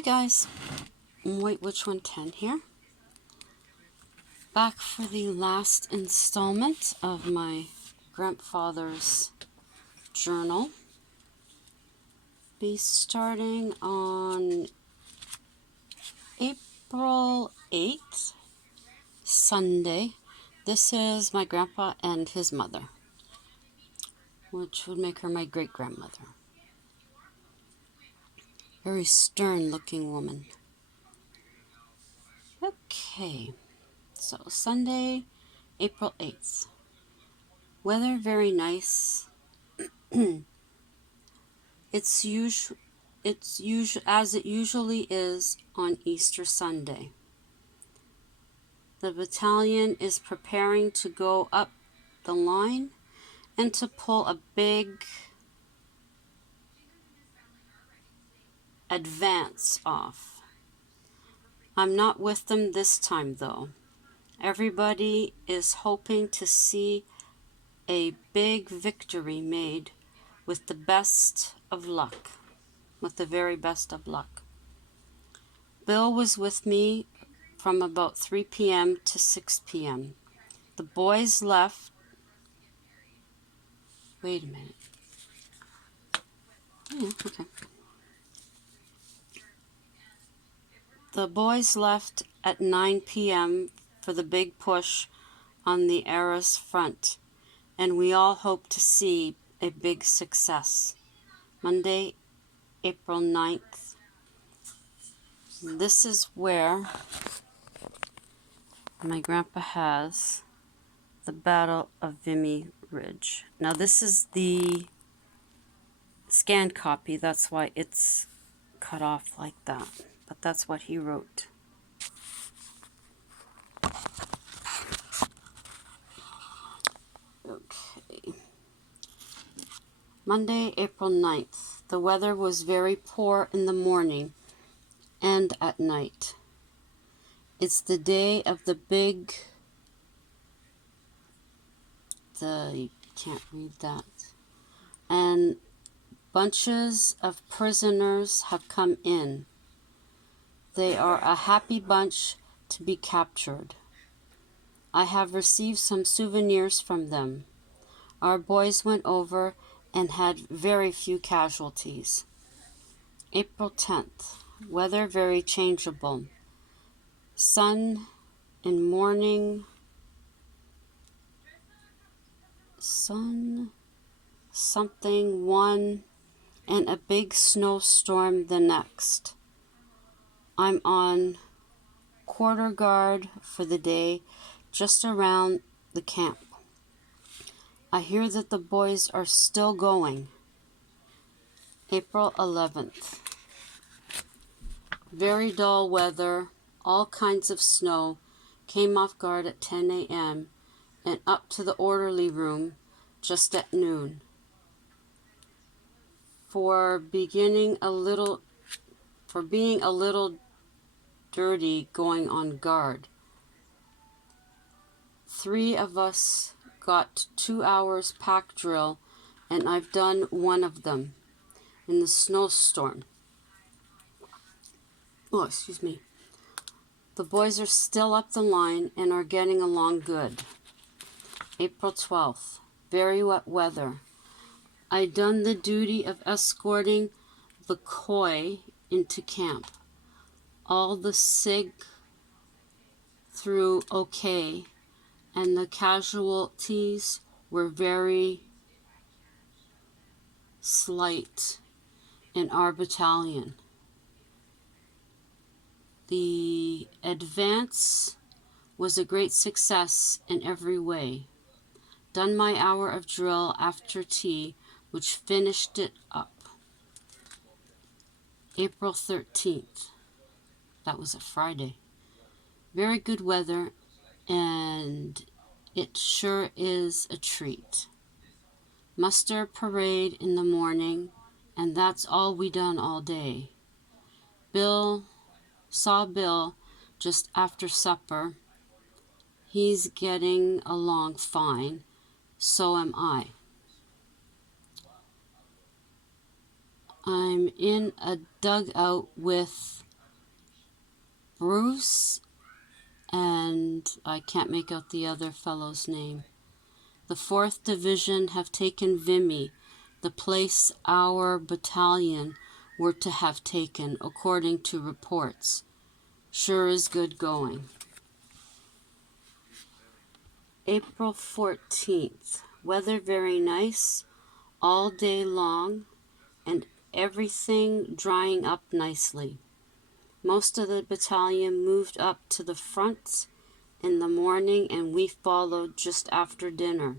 Hi guys, White Witch 110 here, back for the last installment of my grandfather's journal. Be starting on April 8th, Sunday. This is my grandpa and his mother, which would make her my great-grandmother. Very stern looking woman. Okay, so Sunday, April 8th. Weather very nice. It's as it usually is on Easter Sunday. The battalion is preparing to go up the line and to pull a big advance off. I'm not with them this time though. Everybody is hoping to see a big victory made with the best of luck, with the very best of luck. Bill was with me from about 3 p.m. to 6 p.m. The boys left. Wait a minute. Yeah, okay. The boys left at 9 p.m. for the big push on the Arras front, and we all hope to see a big success. Monday, April 9th. This is where my grandpa has the Battle of Vimy Ridge. Now this is the scanned copy, that's why it's cut off like that, but that's what he wrote. Okay. Monday, April 9th. The weather was very poor in the morning and at night. It's the day of the big... you can't read that. And bunches of prisoners have come in. They are a happy bunch to be captured. I have received some souvenirs from them. Our boys went over and had very few casualties. April 10th. Weather very changeable. Sun in morning. Sun something one, and a big snowstorm the next. I'm on quarter guard for the day just around the camp. I hear that the boys are still going. April 11th. Very dull weather, all kinds of snow. Came off guard at 10 a.m. and up to the orderly room just at noon. For being a little dirty going on guard. 3 of us got 2 hours pack drill, and I've done one of them in the snowstorm. Oh, excuse me. The boys are still up the line and are getting along good. April 12th. Very wet weather. I done the duty of escorting the koi into camp. All the SIG through okay, and the casualties were very slight in our battalion. The advance was a great success in every way. Done my hour of drill after tea, which finished it up. April 13th. That was a Friday. Very good weather, and it sure is a treat. Muster parade in the morning, and that's all we done all day. Saw Bill just after supper. He's getting along fine. So am I. I'm in a dugout with Bruce, and I can't make out the other fellow's name. The 4th Division have taken Vimy, the place our battalion were to have taken, according to reports. Sure is good going. April 14th. Weather very nice all day long and everything drying up nicely. Most of the battalion moved up to the front in the morning and we followed just after dinner.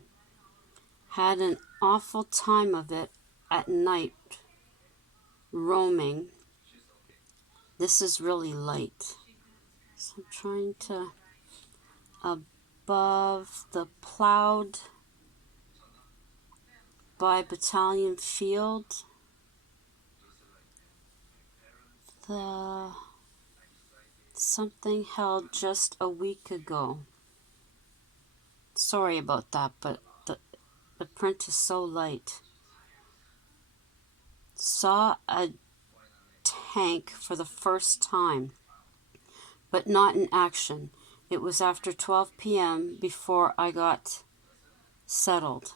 Had an awful time of it at night roaming. This is really light. So I'm trying to above the plowed by battalion field. The something held just a week ago. Sorry about that, but the print is so light. Saw a tank for the first time, but not in action. It was after 12 p.m. before I got settled.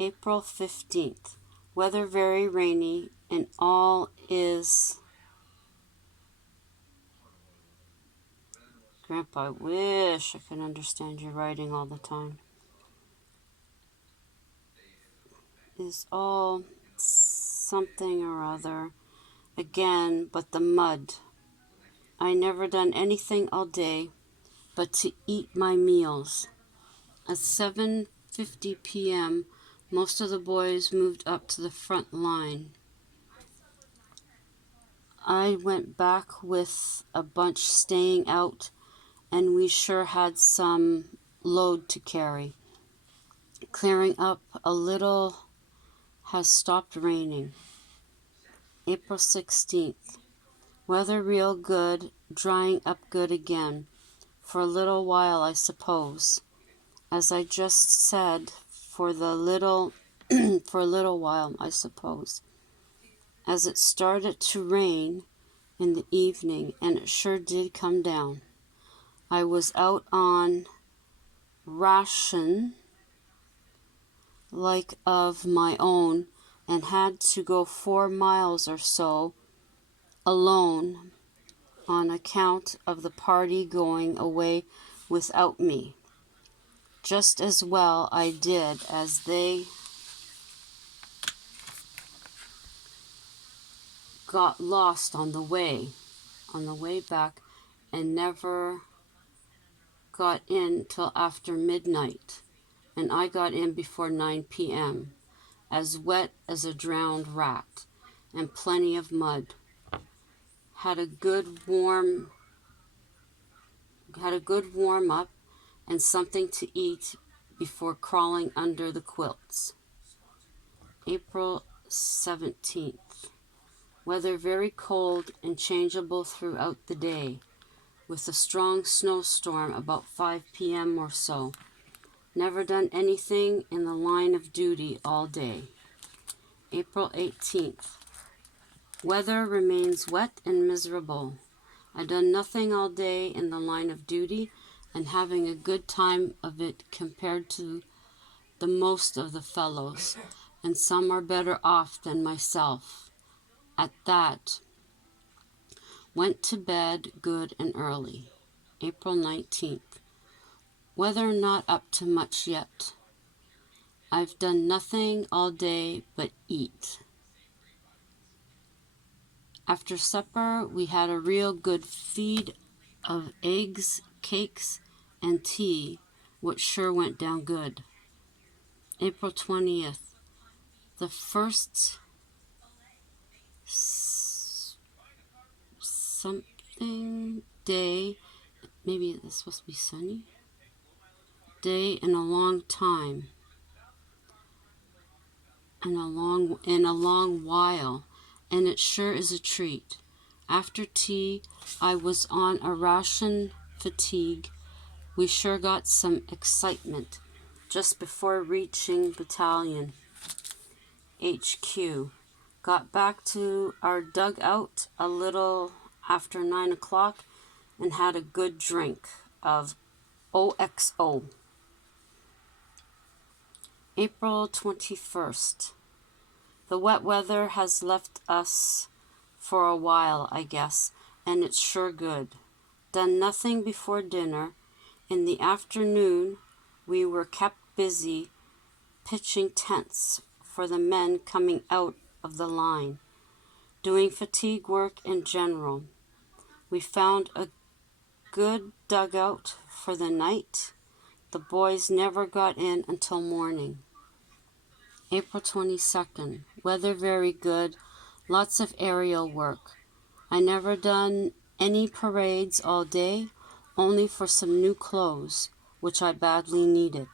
April 15th. Weather very rainy and all is... Grandpa, I wish I could understand your writing all the time. Is all something or other again, but the mud. I never done anything all day but to eat my meals. At 7:50 p.m., most of the boys moved up to the front line. I went back with a bunch staying out, and we sure had some load to carry. Clearing up a little has stopped raining. April 16th. Weather real good, drying up good again. For a little while, I suppose. As I just said, for a little while, I suppose. As it started to rain in the evening, and it sure did come down. I was out on ration like of my own and had to go 4 miles or so alone on account of the party going away without me. Just as well I did, as they got lost on the way back, and never got in till after midnight, and I got in before 9 p.m., as wet as a drowned rat, and plenty of mud. Had a good warm up and something to eat before crawling under the quilts. April 17th. Weather very cold and changeable throughout the day, with a strong snowstorm about 5 p.m. or so. Never done anything in the line of duty all day. April 18th. Weather remains wet and miserable. I done nothing all day in the line of duty and having a good time of it compared to the most of the fellows, and some are better off than myself. At that, went to bed good and early. April 19th. Weather not up to much yet. I've done nothing all day but eat. After supper, we had a real good feed of eggs, cakes, and tea, which sure went down good. April 20th. The first something day, maybe it's supposed to be sunny, day in a long time, in a long while, and it sure is a treat. After tea, I was on a ration fatigue. We sure got some excitement just before reaching battalion HQ. Got back to our dugout a little after 9 o'clock and had a good drink of OXO. April 21st. The wet weather has left us for a while, I guess, and it's sure good. Done nothing before dinner. In the afternoon, we were kept busy pitching tents for the men coming out of the line, doing fatigue work in general. We found a good dugout for the night. The boys never got in until morning. April 22nd. Weather very good. Lots of aerial work. I never done any parades all day, only for some new clothes, which I badly needed.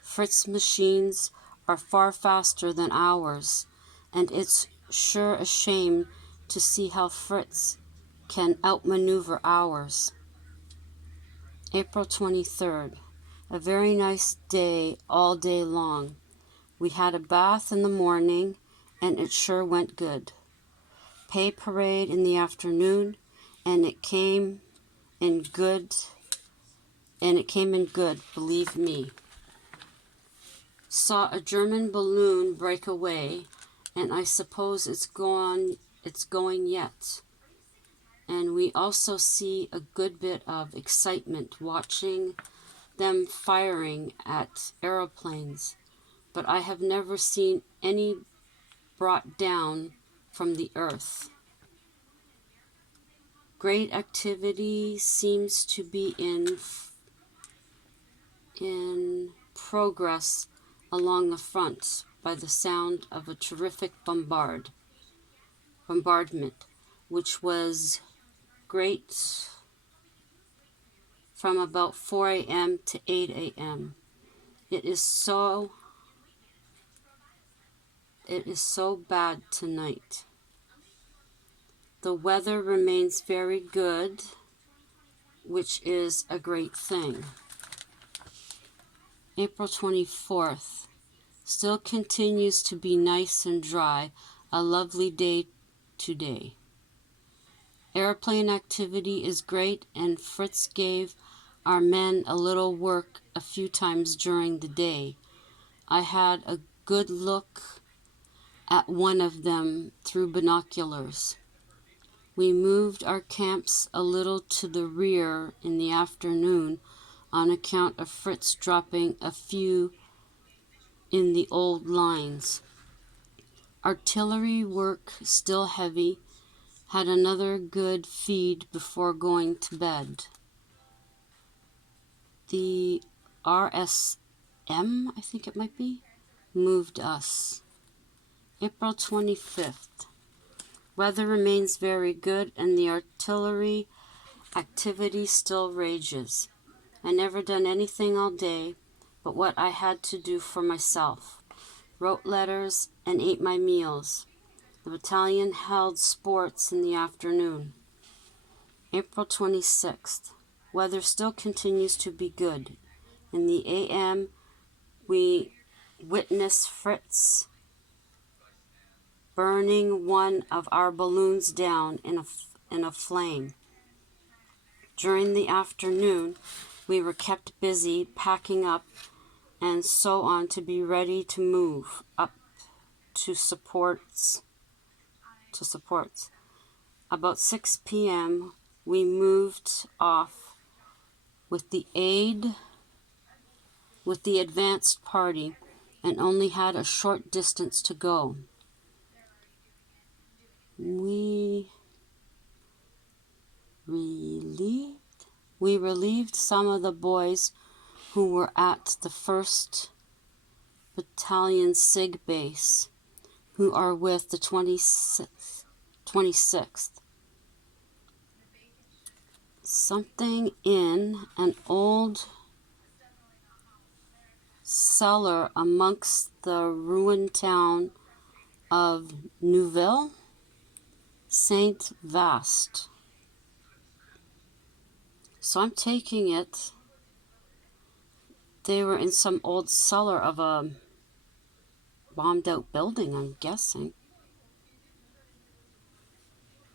Fritz's machines are far faster than ours, and it's sure a shame to see how Fritz can outmaneuver ours. April 23rd. A very nice day all day long. We had a bath in the morning, and it sure went good. Pay parade in the afternoon, and it came in good, believe me. Saw a German balloon break away, and I suppose it's going yet. And we also see a good bit of excitement watching them firing at aeroplanes, but I have never seen any brought down from the earth. Great activity seems to be in progress along the front by the sound of a terrific bombardment, which was great from about 4 a.m. to 8 a.m. It is so bad tonight. The weather remains very good, which is a great thing. April 24th. Still continues to be nice and dry. A lovely day today. Airplane activity is great, and Fritz gave our men a little work a few times during the day. I had a good look at one of them through binoculars. We moved our camps a little to the rear in the afternoon on account of Fritz dropping a few in the old lines. Artillery work still heavy. Had another good feed before going to bed. The RSM, I think it might be, moved us. April 25th. Weather remains very good and the artillery activity still rages. I never done anything all day but what I had to do for myself. Wrote letters and ate my meals. The battalion held sports in the afternoon. April 26th. Weather still continues to be good. In the AM, we witness Fritz burning one of our balloons down in a flame. During the afternoon, we were kept busy packing up and so on to be ready to move up to supports. About 6 p.m., we moved off with the advanced party and only had a short distance to go. We relieved some of the boys who were at the 1st Battalion SIG base, who are with the 26th. Something in an old cellar amongst the ruined town of Neuville, Saint Vaast. So I'm taking it they were in some old cellar of a bombed out building, I'm guessing.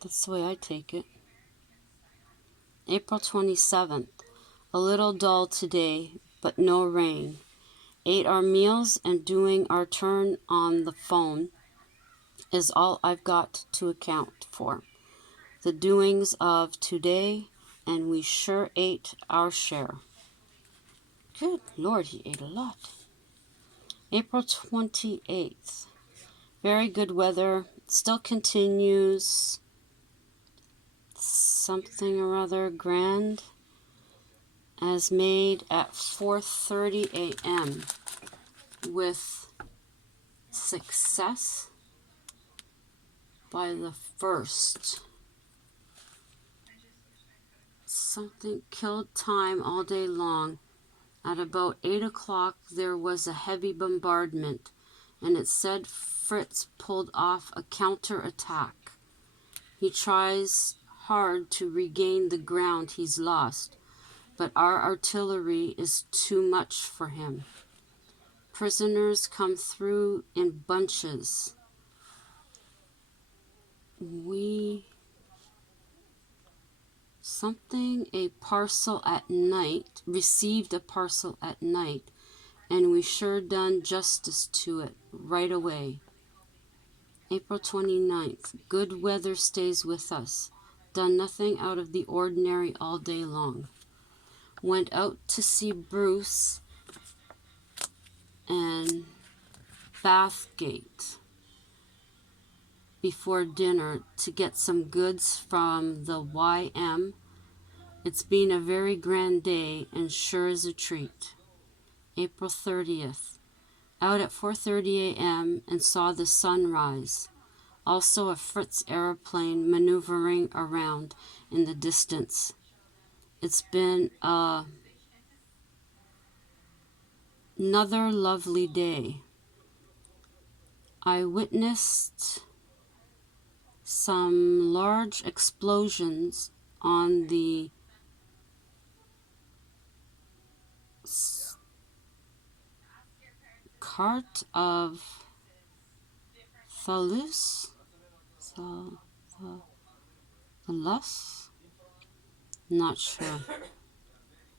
That's the way I take it. April 27th. A little dull today, but no rain. Ate our meals and doing our turn on the phone is all I've got to account for. The doings of today, and we sure ate our share. Good Lord, he ate a lot. April 28th. Very good weather. Still continues. Something or other grand as made at 4:30 a.m. with success by the first. Something killed time all day long. At about 8 o'clock there was a heavy bombardment, and it said Fritz pulled off a counter-attack. He tries hard to regain the ground he's lost, but our artillery is too much for him. Prisoners come through in bunches. Received a parcel at night, and we sure done justice to it right away. April 29th. Good weather stays with us. Done nothing out of the ordinary all day long. Went out to see Bruce and Bathgate before dinner to get some goods from the YM. It's been a very grand day and sure is a treat. April 30th. Out at 4:30 a.m. and saw the sun rise. Also a Fritz airplane maneuvering around in the distance. It's been another lovely day. I witnessed some large explosions on the cart of Thalus? Thalus? Not sure.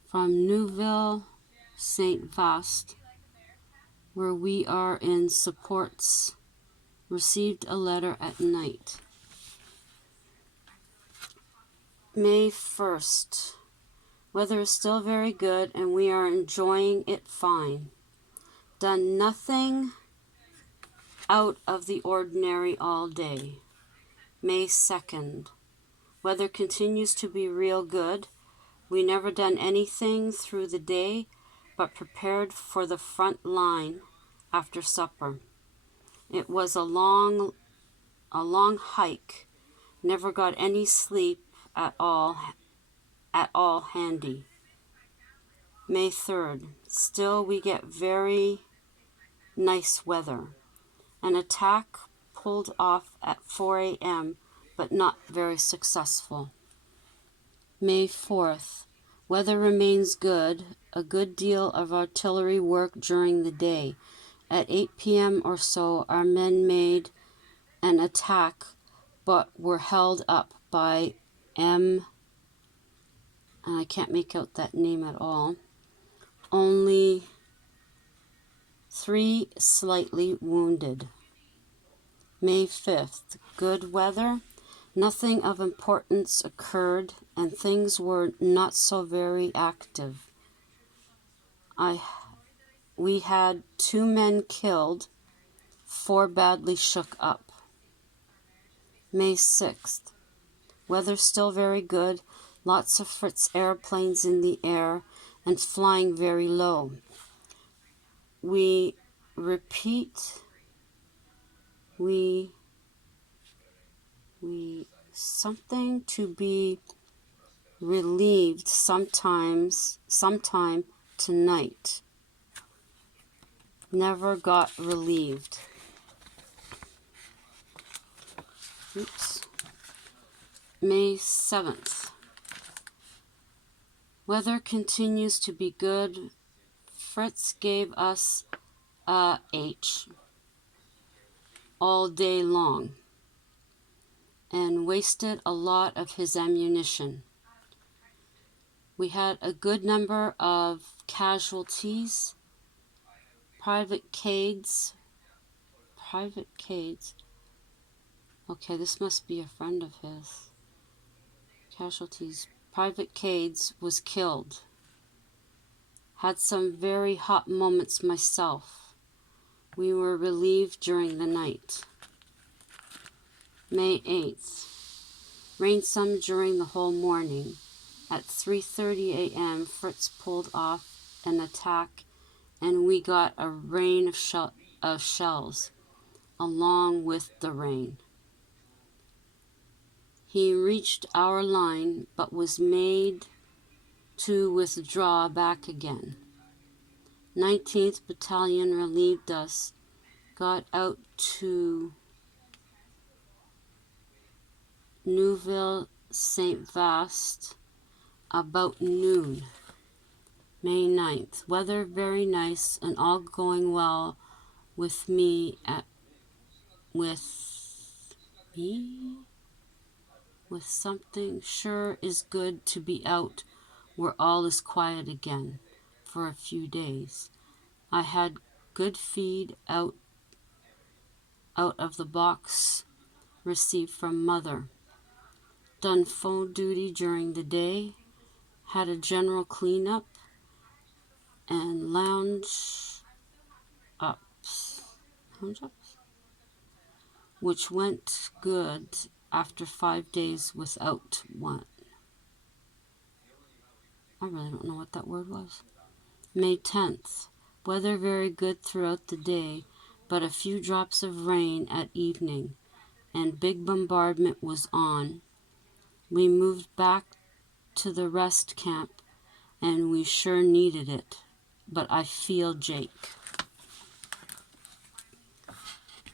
From Neuville, St. Vaast, where we are in supports, received a letter at night. May 1st. Weather is still very good and we are enjoying it fine. Done nothing out of the ordinary all day. May 2nd. Weather continues to be real good. We never done anything through the day but prepared for the front line after supper. It was a long hike. Never got any sleep at all handy. May 3rd. Still we get very nice weather. An attack pulled off at 4 a.m. but not very successful. May 4th. Weather remains good. A good deal of artillery work during the day. At 8 p.m. or so, our men made an attack but were held up by and I can't make out that name at all. Only 3 slightly wounded. May 5th. Good weather. Nothing of importance occurred and things were not so very active. We had 2 men killed, 4 badly shook up. May 6th. Weather still very good. Lots of Fritz airplanes in the air and flying very low. We something to be relieved sometime tonight. Never got relieved. Oops. May 7th. Weather continues to be good. Fritz gave us a H all day long and wasted a lot of his ammunition. We had a good number of casualties. Private Cades. Okay, this must be a friend of his. Casualties. Private Cades was killed. Had some very hot moments myself. We were relieved during the night. May 8th. Rained some during the whole morning. At 3:30 a.m., Fritz pulled off an attack, and we got a rain of shells along with the rain. He reached our line, but was made to withdraw back again. 19th Battalion relieved us, got out to Neuville St. Vaast about noon. May 9th. Weather very nice and all going well with me with something sure is good to be out where all is quiet again for a few days. I had good feed out of the box received from Mother. Done phone duty during the day. Had a general cleanup and lounge ups, which went good after 5 days without one. I really don't know what that word was. May 10th. Weather very good throughout the day, but a few drops of rain at evening, and big bombardment was on. We moved back to the rest camp, and we sure needed it, but I feel Jake.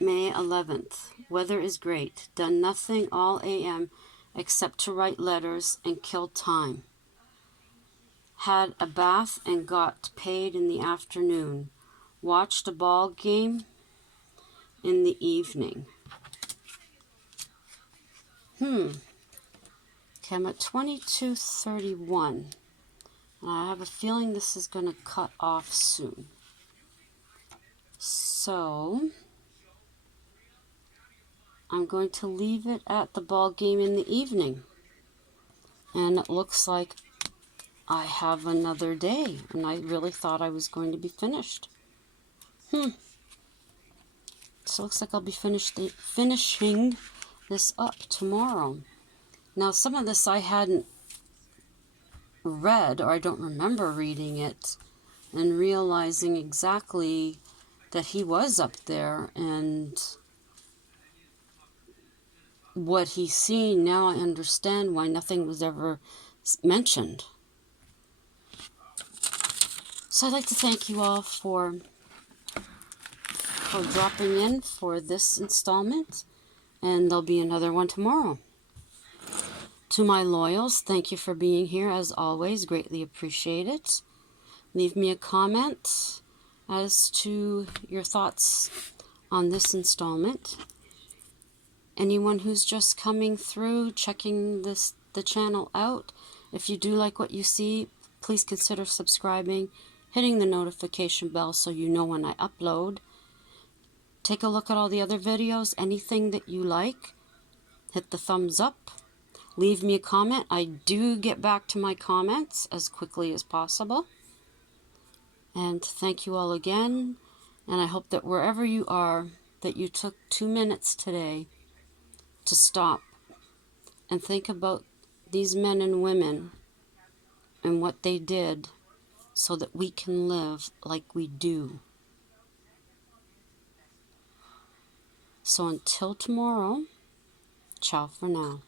May 11th. Weather is great. Done nothing all a.m. except to write letters and kill time. Had a bath and got paid in the afternoon. Watched a ball game in the evening. Okay, I'm at 22:31. And I have a feeling this is going to cut off soon. So I'm going to leave it at the ball game in the evening. And it looks like I have another day, and I really thought I was going to be finished. So it looks like I'll be finishing this up tomorrow. Now, some of this I hadn't read, or I don't remember reading it and realizing exactly that he was up there and what he's seen. Now I understand why nothing was ever mentioned. So I'd like to thank you all for dropping in for this installment, and there'll be another one tomorrow. To my loyals, thank you for being here as always. Greatly appreciate it. Leave me a comment as to your thoughts on this installment. Anyone who's just coming through, checking the channel out, if you do like what you see, please consider subscribing, hitting the notification bell so you know when I upload. Take a look at all the other videos. Anything that you like, hit the thumbs up. Leave me a comment. I do get back to my comments as quickly as possible. And thank you all again. And I hope that wherever you are, that you took 2 minutes today to stop and think about these men and women and what they did so that we can live like we do. So until tomorrow, ciao for now.